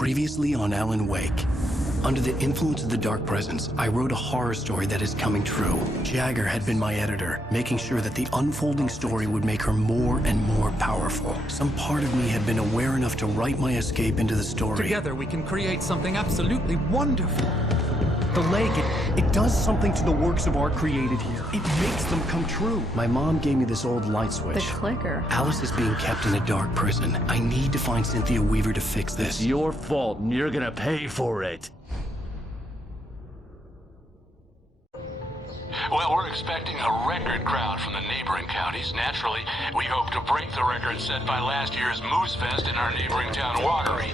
Previously on Alan Wake. Under the influence of the Dark Presence, I wrote a horror story that is coming true. Jagger had been my editor, making sure that the unfolding story would make her more and more powerful. Some part of me had been aware enough to write my escape into the story. Together we can create something absolutely wonderful. The lake, it does something to the works of art created here. It makes them come true. My mom gave me this old light switch. The clicker. Alice is being kept in a dark prison. I need to find Cynthia Weaver to fix this. It's your fault, and you're gonna pay for it. Well, we're expecting a record crowd from the neighboring counties. Naturally, we hope to break the record set by last year's Moose Fest in our neighboring town, Watery.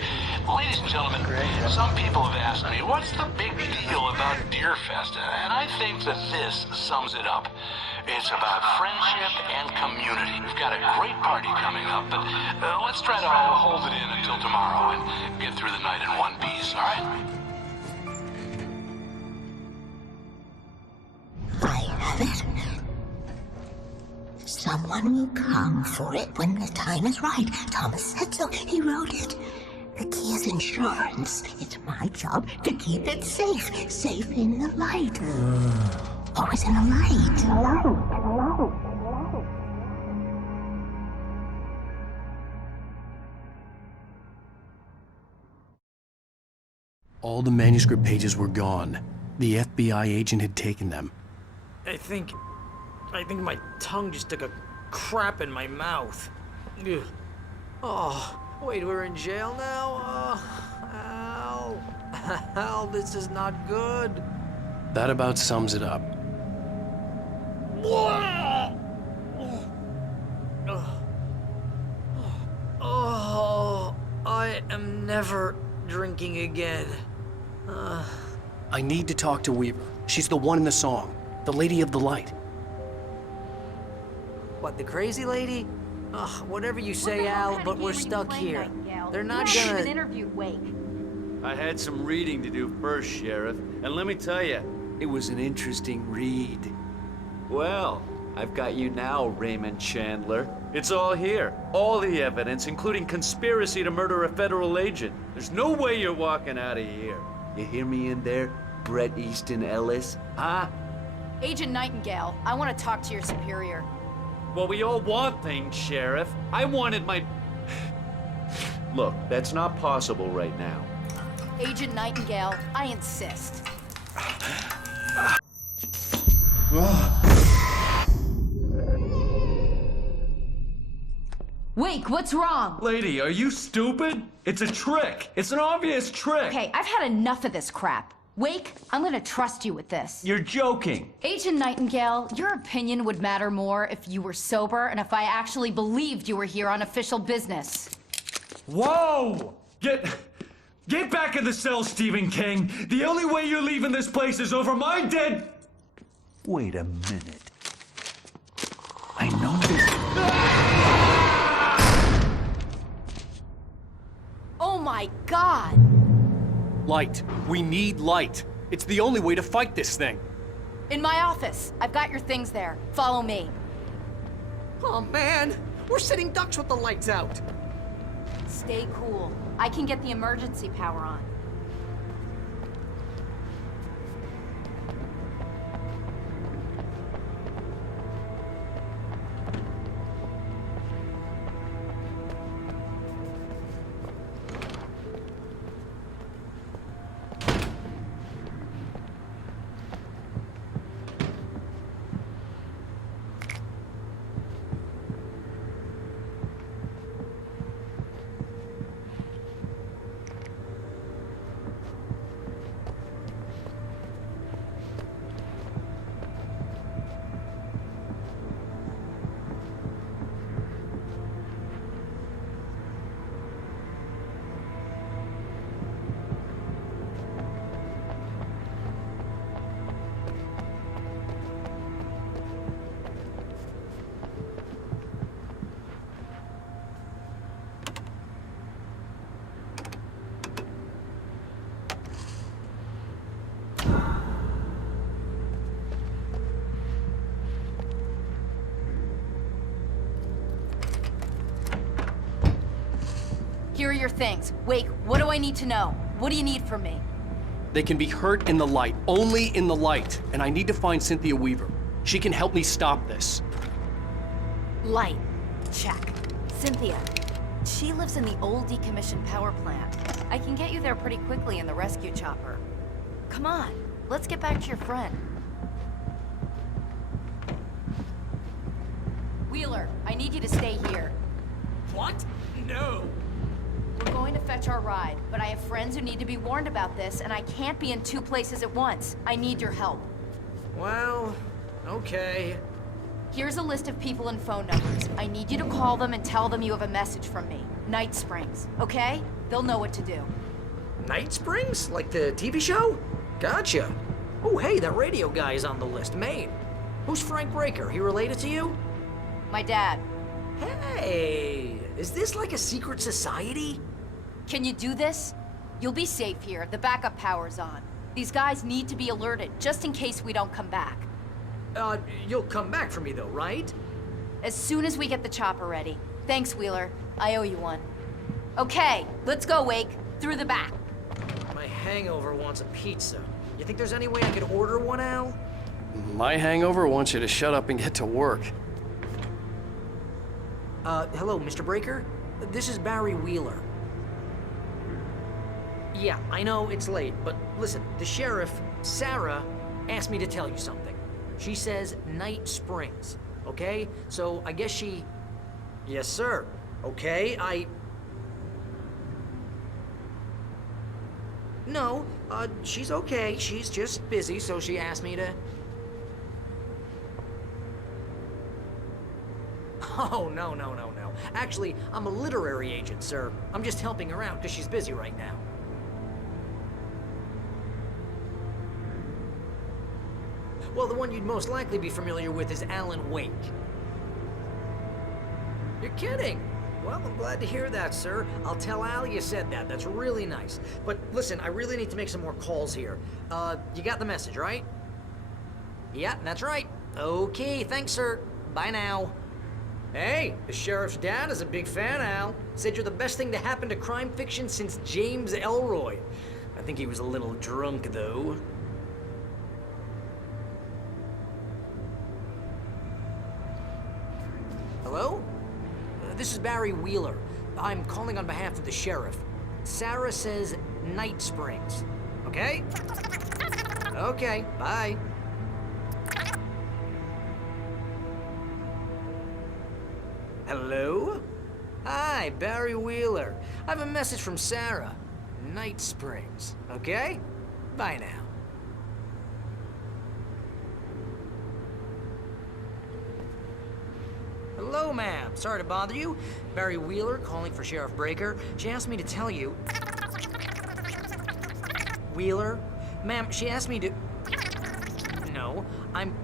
Ladies and gentlemen, some people have asked me, what's the big deal about Deerfest? And I think that this sums it up. It's about friendship and community. We've got a great party coming up, but let's try to hold it in until tomorrow and get through the night in one piece, all right? I have it. Someone will come for it when the time is right. Thomas said so. He wrote it. The key is insurance. It's my job to keep it safe. Safe in the light. Always in the light. All the manuscript pages were gone. The FBI agent had taken them. I think my tongue just took a crap in my mouth. Ugh. Oh, wait, we're in jail now? Ow. Ow, this is not good. That about sums it up. Oh, I am never drinking again. I need to talk to Weaver. She's the one in the song. The Lady of the Light. What, the crazy lady? Ugh, whatever you say, Al, but we're stuck here. They're not gonna... interviewed Wake. I had some reading to do first, Sheriff, and let me tell you, it was an interesting read. Well, I've got you now, Raymond Chandler. It's all here. All the evidence, including conspiracy to murder a federal agent. There's no way you're walking out of here. You hear me in there, Bret Easton Ellis? Huh? Agent Nightingale, I want to talk to your superior. Well, we all want things, Sheriff. I wanted my... Look, that's not possible right now. Agent Nightingale, I insist. Wake, what's wrong? Lady, are you stupid? It's a trick. It's an obvious trick. Okay, I've had enough of this crap. Wake, I'm gonna trust you with this. You're joking. Agent Nightingale, your opinion would matter more if you were sober and if I actually believed you were here on official business. Whoa! Get back in the cell, Stephen King. The only way you're leaving this place is over my dead... Wait a minute. I know this... Oh my God! Light. We need light. It's the only way to fight this thing. In my office. I've got your things there. Follow me. Oh man, we're sitting ducks with the lights out. Stay cool. I can get the emergency power on. your things. Wake, what do I need to know? What do you need from me? They can be hurt in the light, only in the light. And I need to find Cynthia Weaver. She can help me stop this. Light. Check. Cynthia. She lives in the old decommissioned power plant. I can get you there pretty quickly in the rescue chopper. Come on, let's get back to your friend. Wheeler, I need you to stay here. What? No. We're going to fetch our ride, but I have friends who need to be warned about this, and I can't be in 2 places at once. I need your help. Well, okay. Here's a list of people and phone numbers. I need you to call them and tell them you have a message from me. Night Springs, okay? They'll know what to do. Night Springs? Like the TV show? Gotcha. Oh, hey, that radio guy is on the list. Maine. Who's Frank Breaker? He related to you? My dad. Hey, is this like a secret society? Can you do this? You'll be safe here. The backup power's on. These guys need to be alerted, just in case we don't come back. You'll come back for me though, right? As soon as we get the chopper ready. Thanks, Wheeler. I owe you one. Okay, let's go, Wake. Through the back. My hangover wants a pizza. You think there's any way I could order one, Al? My hangover wants you to shut up and get to work. Hello, Mr. Breaker? This is Barry Wheeler. Yeah, I know it's late, but listen, the sheriff, Sarah, asked me to tell you something. She says Night Springs, okay? So I guess she... Yes, sir. Okay, No, she's okay. She's just busy, so she asked me to... Oh, no. Actually, I'm a literary agent, sir. I'm just helping her out because she's busy right now. Well, the one you'd most likely be familiar with is Alan Wake. You're kidding? Well, I'm glad to hear that, sir. I'll tell Al you said that. That's really nice. But listen, I really need to make some more calls here. You got the message, right? Yeah, that's right. Okay, thanks, sir. Bye now. Hey, the sheriff's dad is a big fan, Al. Said you're the best thing to happen to crime fiction since James Elroy. I think he was a little drunk, though. Hello? This is Barry Wheeler. I'm calling on behalf of the sheriff. Sarah says Night Springs. Okay? Okay, bye. Hello? Hi, Barry Wheeler. I have a message from Sarah. Night Springs. Okay? Bye now. Hello, ma'am. Sorry to bother you. Barry Wheeler calling for Sheriff Breaker. She asked me to tell you... Wheeler? Ma'am, she asked me to... No, I'm...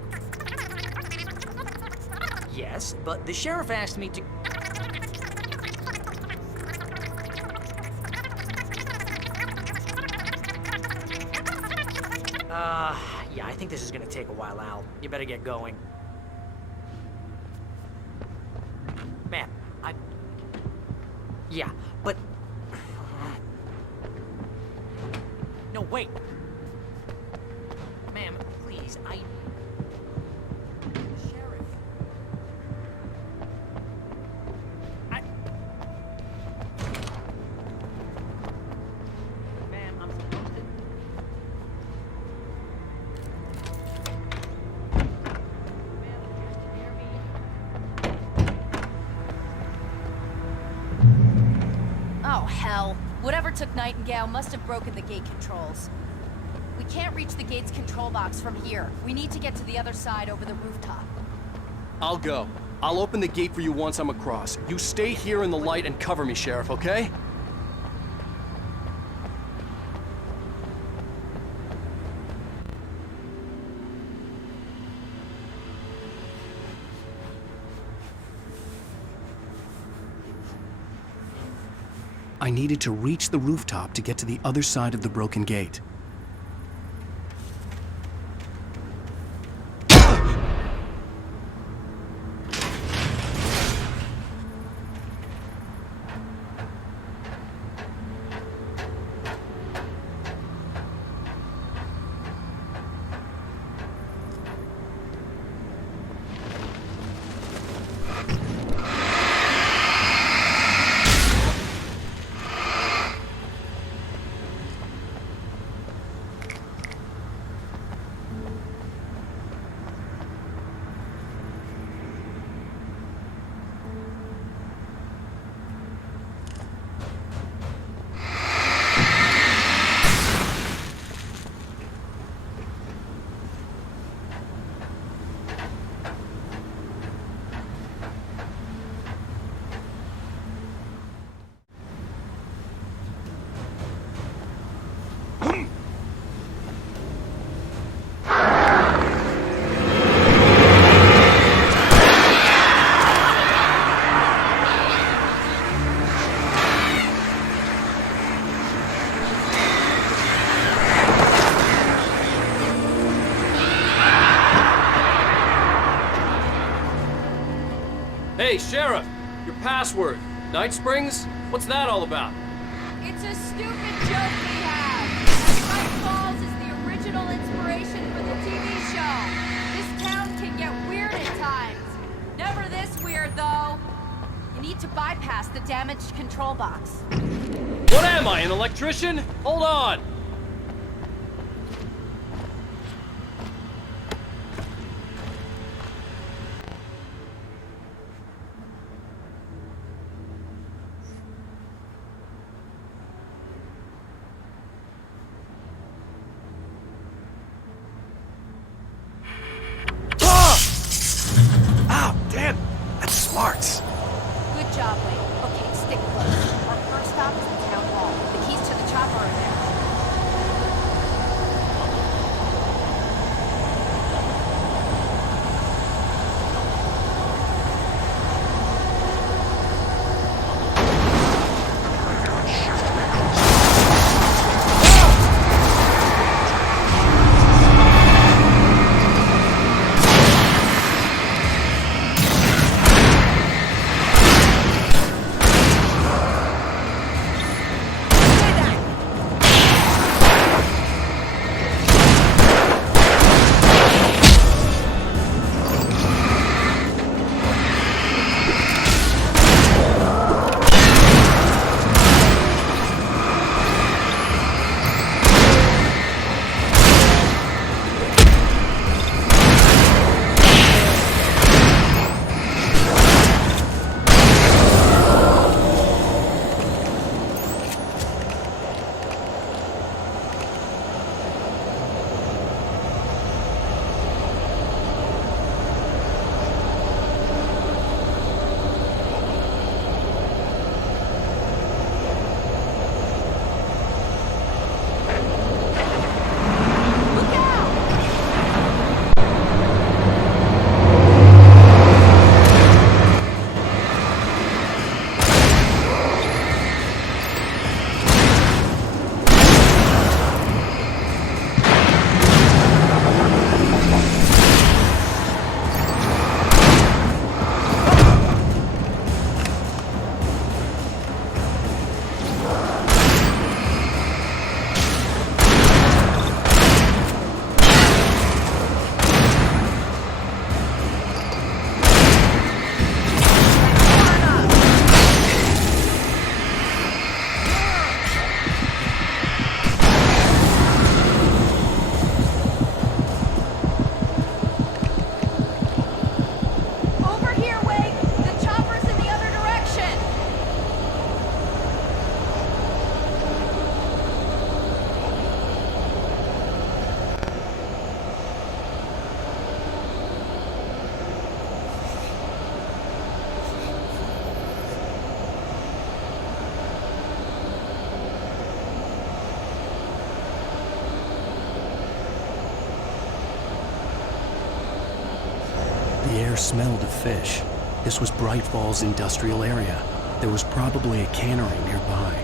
Yes, but the sheriff asked me to... Yeah, I think this is gonna take a while, Al. You better get going. Ma'am, Yeah, but... No, wait! Ma'am, please, Sheriff... Ma'am, I'm supposed to... Ma'am, just hear me. Oh, hell. Whatever took Nightingale must have broken the gate controls. We can't reach the gate's control box from here. We need to get to the other side over the rooftop. I'll go. I'll open the gate for you once I'm across. You stay here in the light and cover me, Sheriff, okay? I needed to reach the rooftop to get to the other side of the broken gate. Hey, Sheriff! Your password. Night Springs? What's that all about? It's a stupid joke we have. And Night Falls is the original inspiration for the TV show. This town can get weird at times. Never this weird, though. You need to bypass the damaged control box. What am I, an electrician? Hold on! Ah! Ow, damn! That's smarts. Good job, Wade. Okay, stick close. Our first stop is the town hall. The keys to the chopper are there. The air smelled of fish. This was Bright Falls industrial area. There was probably a cannery nearby.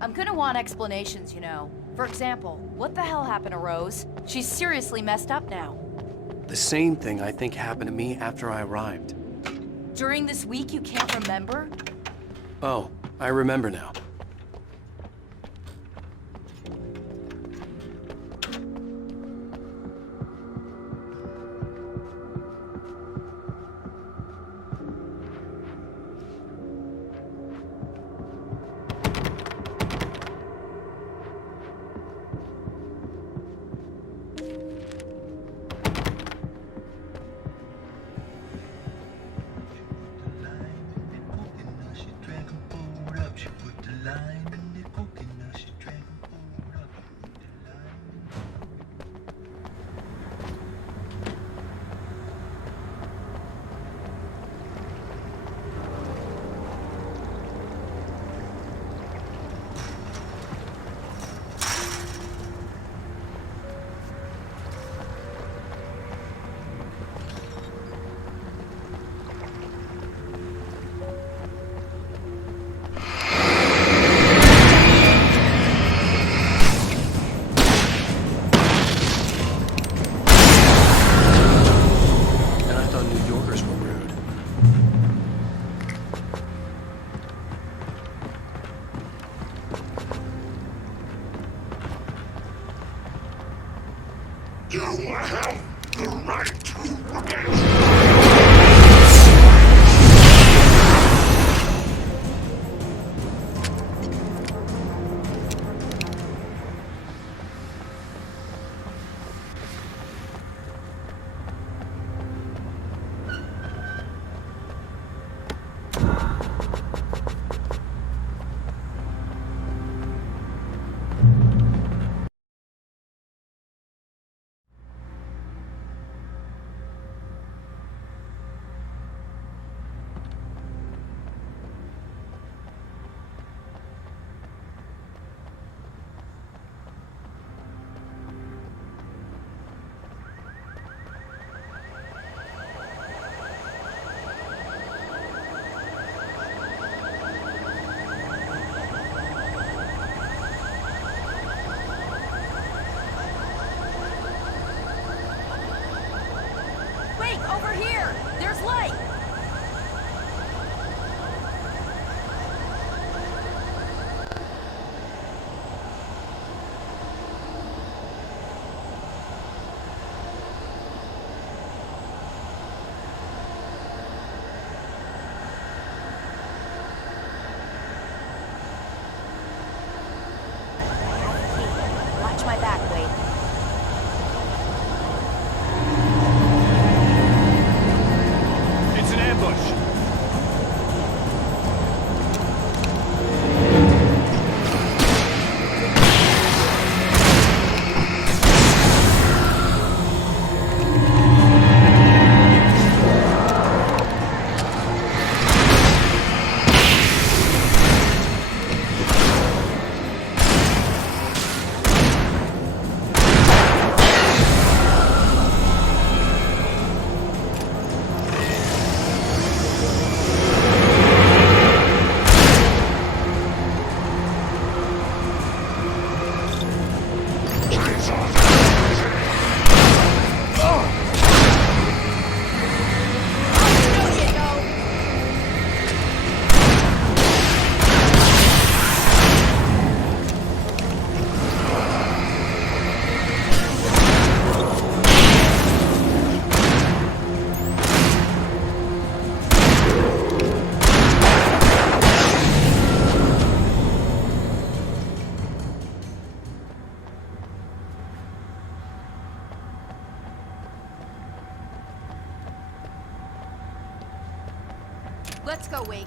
I'm gonna want explanations, you know. For example, what the hell happened to Rose? She's seriously messed up now. The same thing I think happened to me after I arrived. During this week you can't remember? Oh, I remember now. Wait, over here! There's light! Watch my back, Wade. It's an ambush. Let's go, Wake.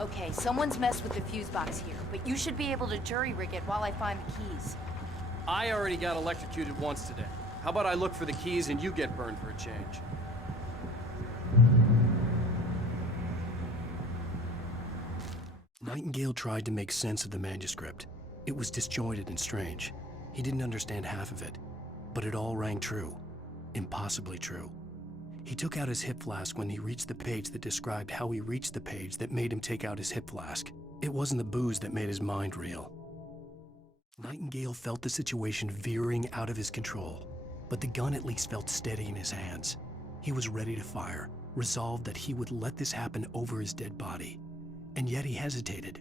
Okay, someone's messed with the fuse box here, but you should be able to jury-rig it while I find the keys. I already got electrocuted once today. How about I look for the keys and you get burned for a change? Nightingale tried to make sense of the manuscript. It was disjointed and strange. He didn't understand half of it, but it all rang true. Impossibly true. He took out his hip flask when he reached the page that described how he reached the page that made him take out his hip flask. It wasn't the booze that made his mind reel. Nightingale felt the situation veering out of his control, but the gun at least felt steady in his hands. He was ready to fire, resolved that he would let this happen over his dead body. And yet he hesitated.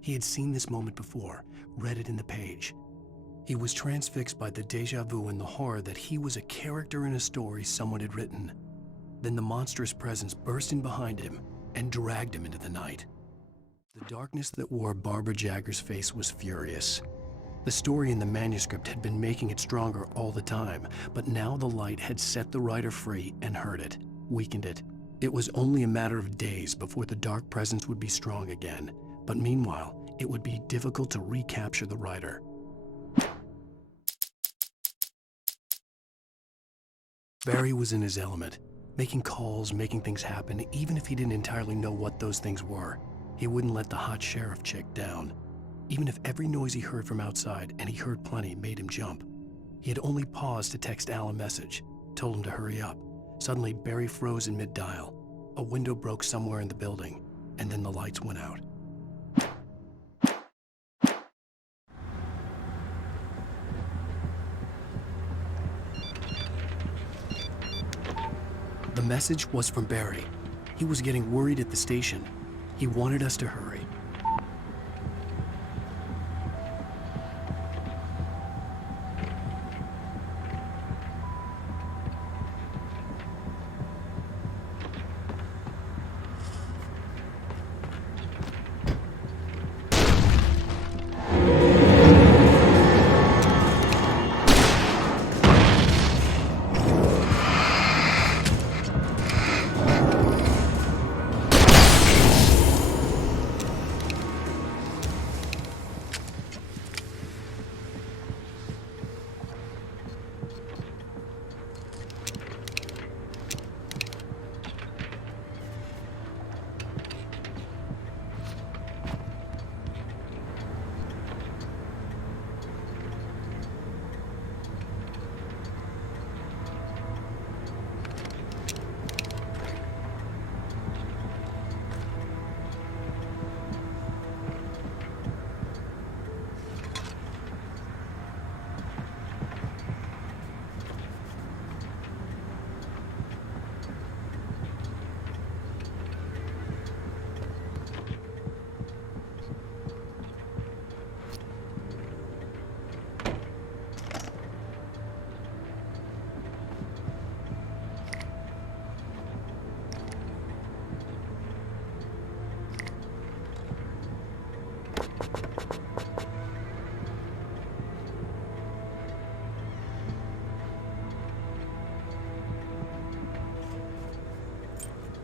He had seen this moment before, read it in the page. He was transfixed by the déjà vu and the horror that he was a character in a story someone had written. Then the monstrous presence burst in behind him and dragged him into the night. The darkness that wore Barbara Jagger's face was furious. The story in the manuscript had been making it stronger all the time, but now the light had set the writer free and hurt it, weakened it. It was only a matter of days before the dark presence would be strong again, but meanwhile, it would be difficult to recapture the writer. Barry was in his element. Making calls, making things happen, even if he didn't entirely know what those things were. He wouldn't let the hot sheriff chick down. Even if every noise he heard from outside, and he heard plenty, made him jump. He had only paused to text Al a message, told him to hurry up. Suddenly, Barry froze in mid-dial. A window broke somewhere in the building, and then the lights went out. The message was from Barry. He was getting worried at the station. He wanted us to hurry.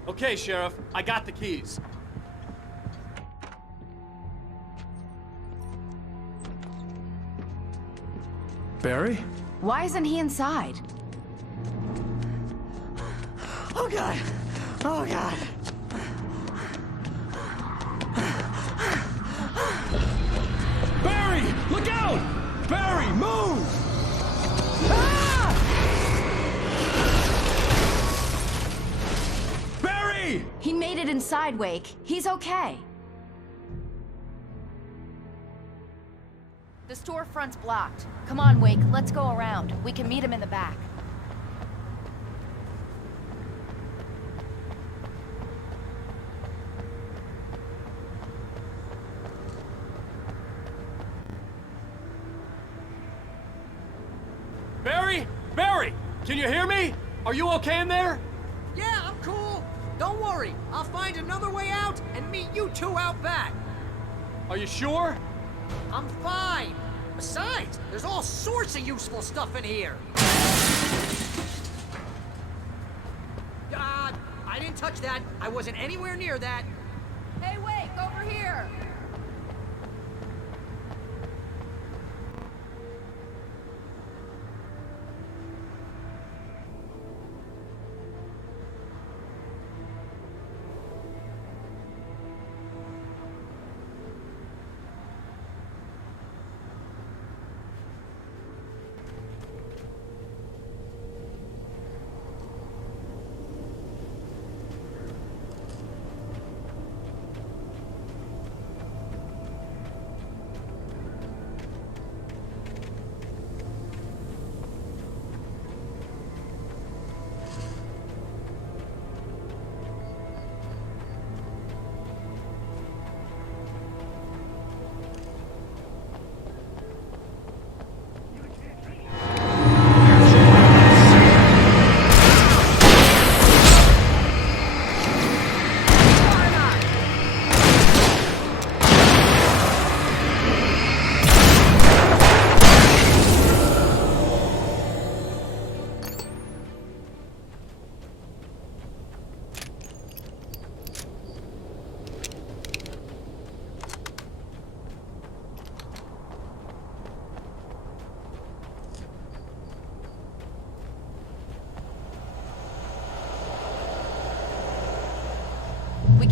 Okay, Sheriff, I got the keys. Barry? Why isn't he inside? Oh God! Oh God! Barry! Look out! Barry, move! Barry! He made it inside, Wake. He's okay. The storefront's blocked. Come on, Wake, let's go around. We can meet him in the back. Barry? Barry! Can you hear me? Are you okay in there? Yeah, I'm cool. Don't worry. I'll find another way out and meet you two out back. Are you sure? I'm fine. Besides, there's all sorts of useful stuff in here. I didn't touch that. I wasn't anywhere near that. Hey, Wake, over here!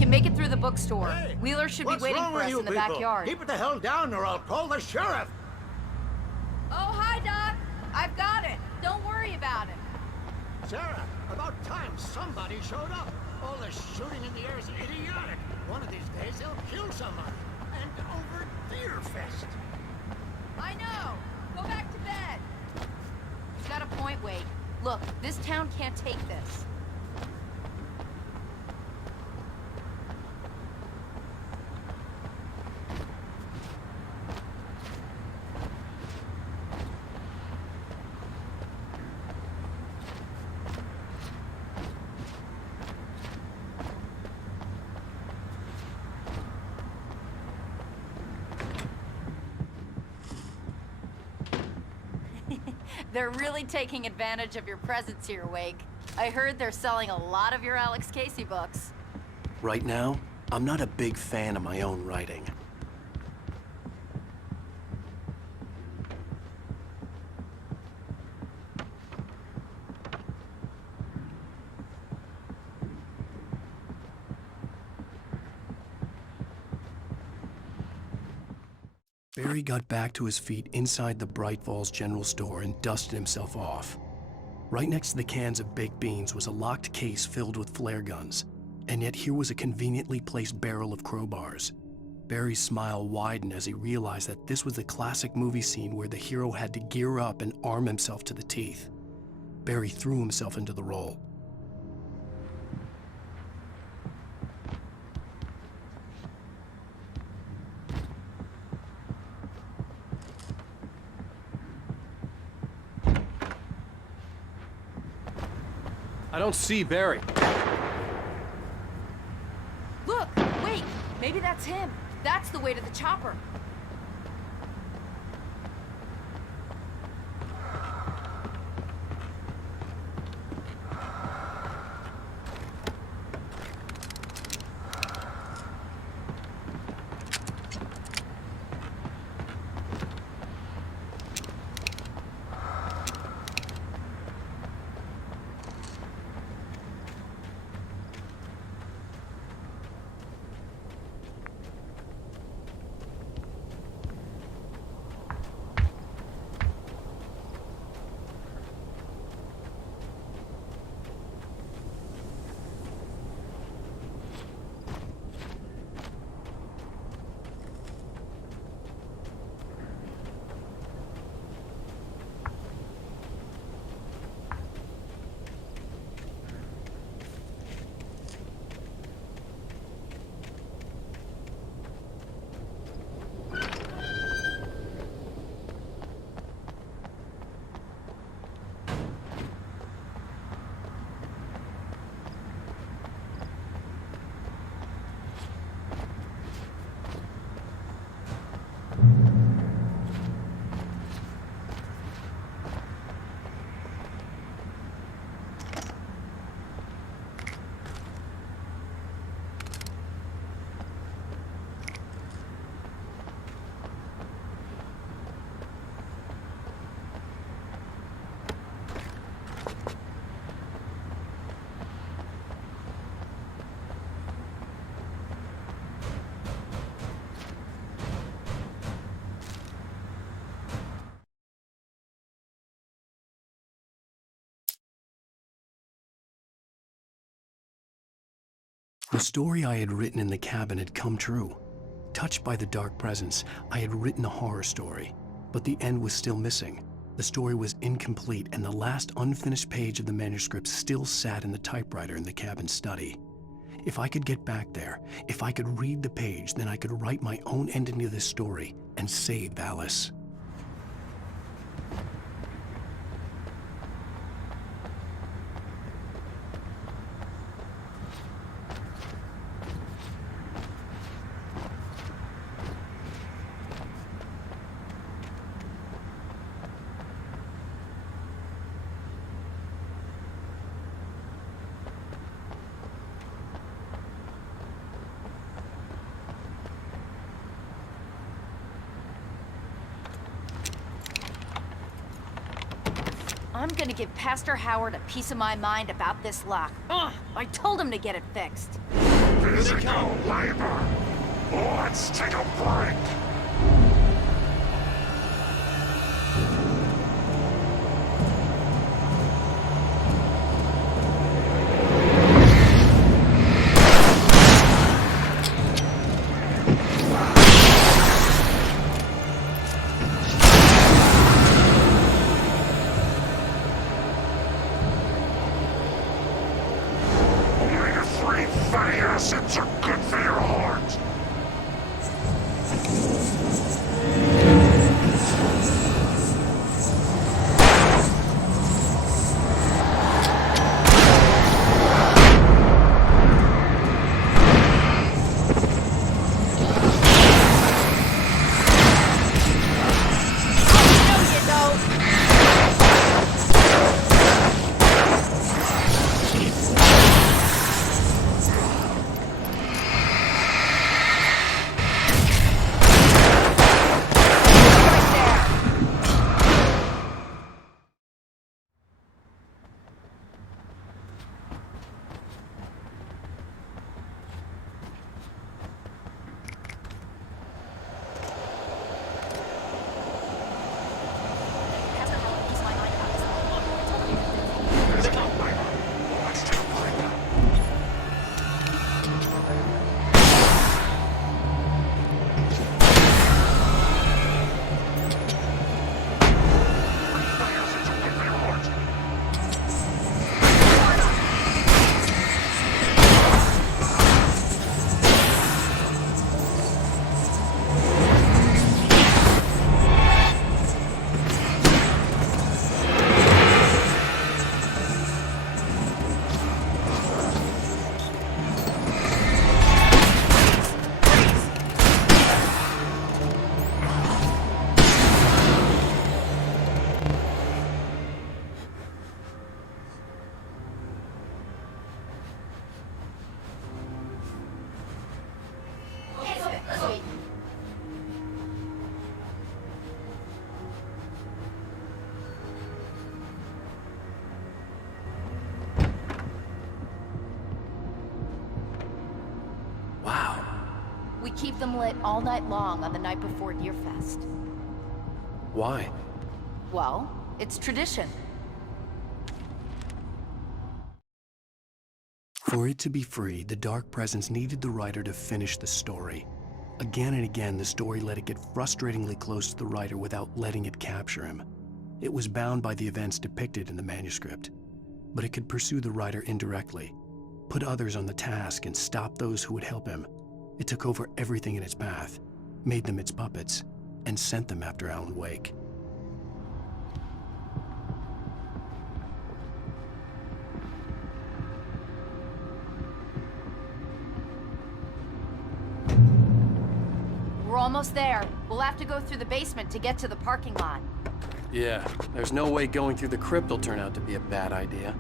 can make it through the bookstore. Hey, Wheeler should be what's waiting wrong for with us you in the people? backyard. Keep it the hell down or I'll call the sheriff. Oh, hi, Doc. I've got it. Don't worry about it. Sarah, about time somebody showed up. All this shooting in the air is idiotic. One of these days they'll kill somebody. And over Deerfest. I know. Go back to bed. He's got a point, Wade. Look, this town can't take this. They're really taking advantage of your presence here, Wake. I heard they're selling a lot of your Alex Casey books. Right now, I'm not a big fan of my own writing. Barry got back to his feet inside the Bright Falls General Store and dusted himself off. Right next to the cans of baked beans was a locked case filled with flare guns, and yet here was a conveniently placed barrel of crowbars. Barry's smile widened as he realized that this was the classic movie scene where the hero had to gear up and arm himself to the teeth. Barry threw himself into the role. I don't see Barry. Look, wait, maybe that's him. That's the way to the chopper. The story I had written in the cabin had come true. Touched by the dark presence, I had written a horror story, but the end was still missing. The story was incomplete, and the last unfinished page of the manuscript still sat in the typewriter in the cabin study. If I could get back there, if I could read the page, then I could write my own ending to this story and save Alice. I'm gonna give Pastor Howard a piece of my mind about this lock. Ugh, I told him to get it fixed. Physical labor. Let's take a break. Omega-3 fatty acids are good for your heart. We keep them lit all night long on the night before Deerfest. Why? Well, it's tradition. For it to be free, the Dark Presence needed the writer to finish the story. Again and again, the story let it get frustratingly close to the writer without letting it capture him. It was bound by the events depicted in the manuscript, but it could pursue the writer indirectly, put others on the task, and stop those who would help him. It took over everything in its path, made them its puppets, and sent them after Alan Wake. We're almost there. We'll have to go through the basement to get to the parking lot. Yeah, there's no way going through the crypt will turn out to be a bad idea.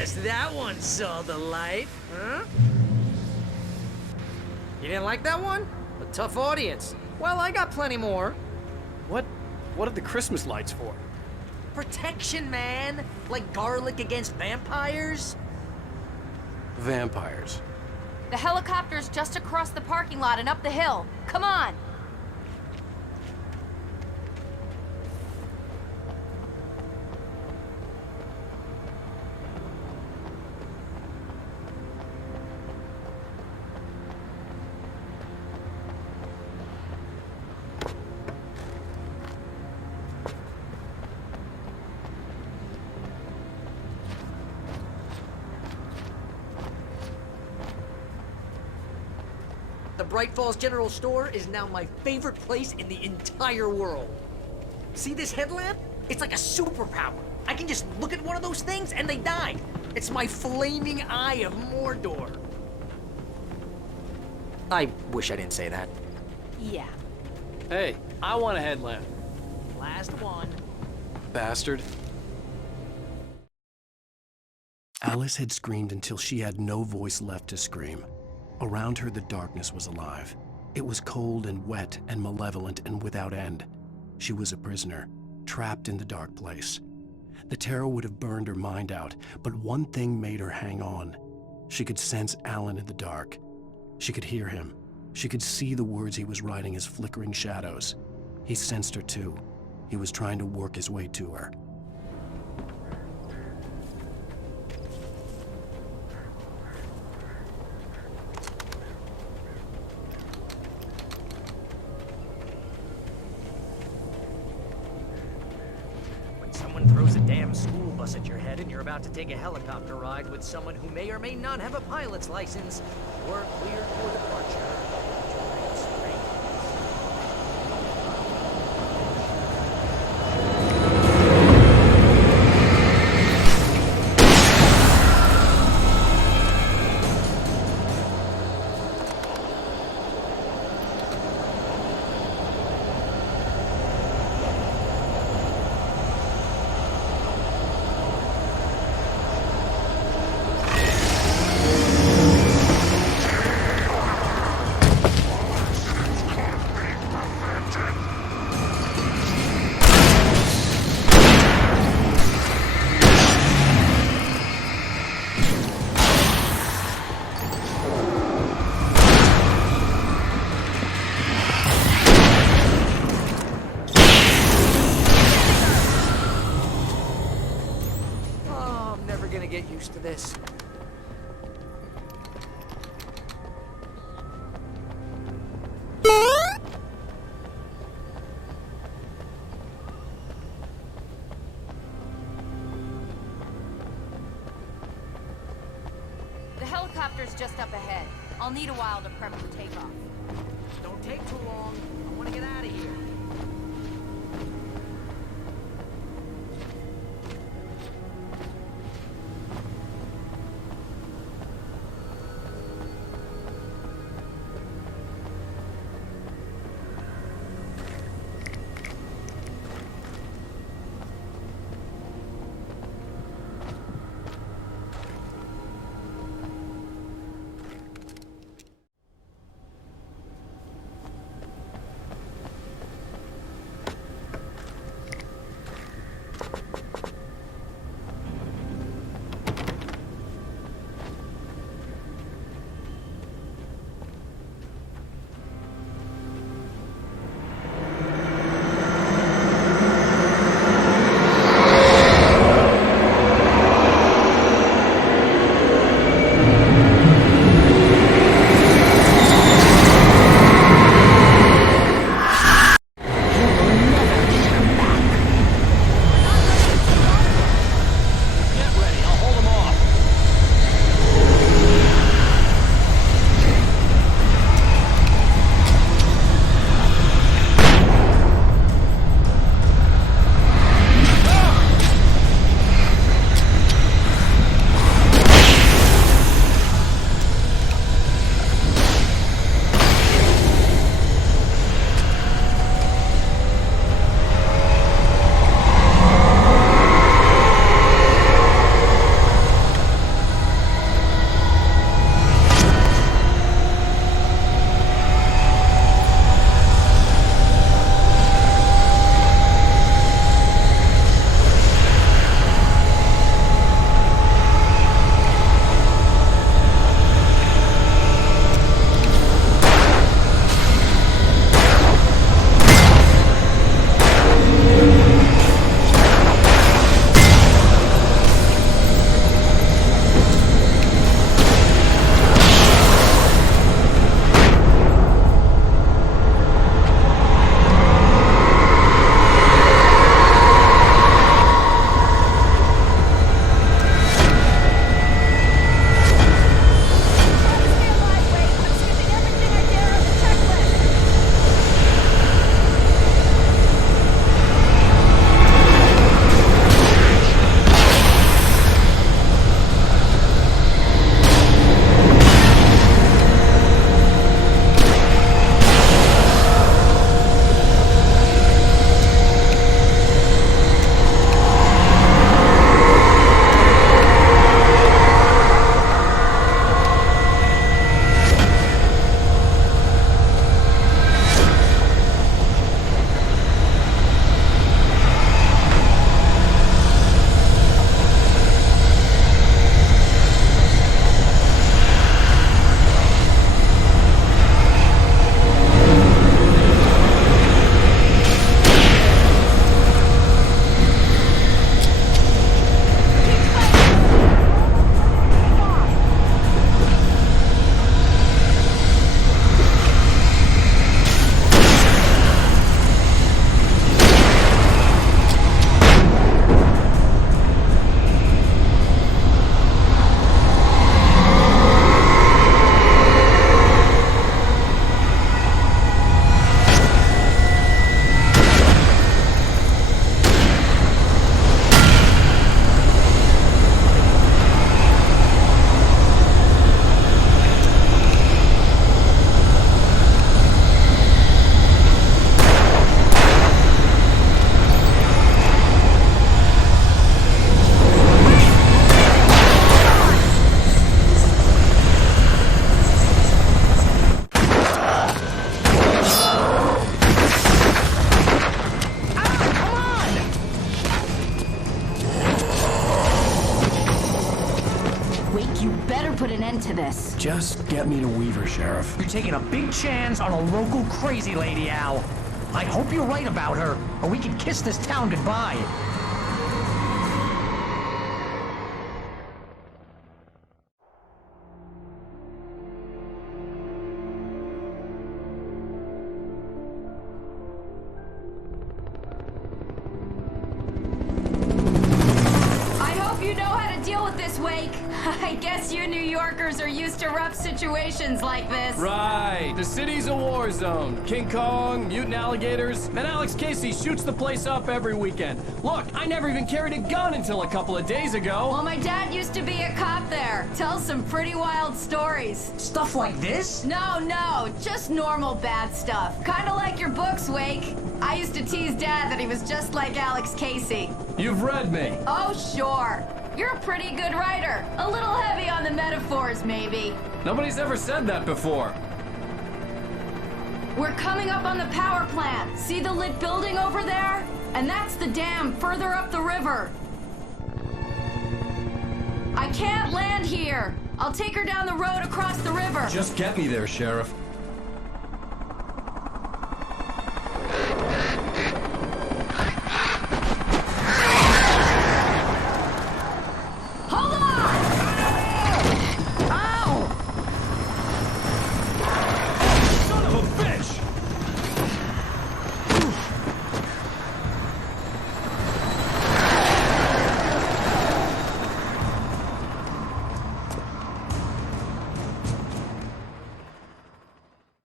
Guess that one saw the light, huh? You didn't like that one? A tough audience. Well, I got plenty more. What are the Christmas lights for? Protection, man. Like garlic against vampires. Vampires. The helicopter's just across the parking lot and up the hill. Come on! The Bright Falls General Store is now my favorite place in the entire world. See this headlamp? It's like a superpower. I can just look at one of those things and they die. It's my flaming eye of Mordor. I wish I didn't say that. Yeah. Hey, I want a headlamp. Last one. Bastard. Alice had screamed until she had no voice left to scream. Around her, the darkness was alive. It was cold and wet and malevolent and without end. She was a prisoner, trapped in the dark place. The terror would have burned her mind out, but one thing made her hang on. She could sense Alan in the dark. She could hear him. She could see the words he was writing as flickering shadows. He sensed her too. He was trying to work his way to her. When someone throws a damn school bus at your head and you're about to take a helicopter ride with someone who may or may not have a pilot's license, you're cleared for departure. Get used to this. The helicopter's just up ahead. I'll need a while to prep for takeoff. Don't take too long. I want to get out of here. You better put an end to this. Just get me to Weaver, Sheriff. You're taking a big chance on a local crazy lady, Al. I hope you're right about her, or we can kiss this town goodbye. I guess you New Yorkers are used to rough situations like this. Right. The city's a war zone. King Kong, mutant alligators, and Alex Casey shoots the place up every weekend. Look, I never even carried a gun until a couple of days ago. Well, my dad used to be a cop there. Tells some pretty wild stories. Stuff like this? No, just normal bad stuff. Kinda like your books, Wake. I used to tease Dad that he was just like Alex Casey. You've read me. Oh, sure. You're a pretty good writer. A little heavy on the metaphors, maybe. Nobody's ever said that before. We're coming up on the power plant. See the lit building over there? And that's the dam further up the river. I can't land here. I'll take her down the road across the river. Just get me there, Sheriff.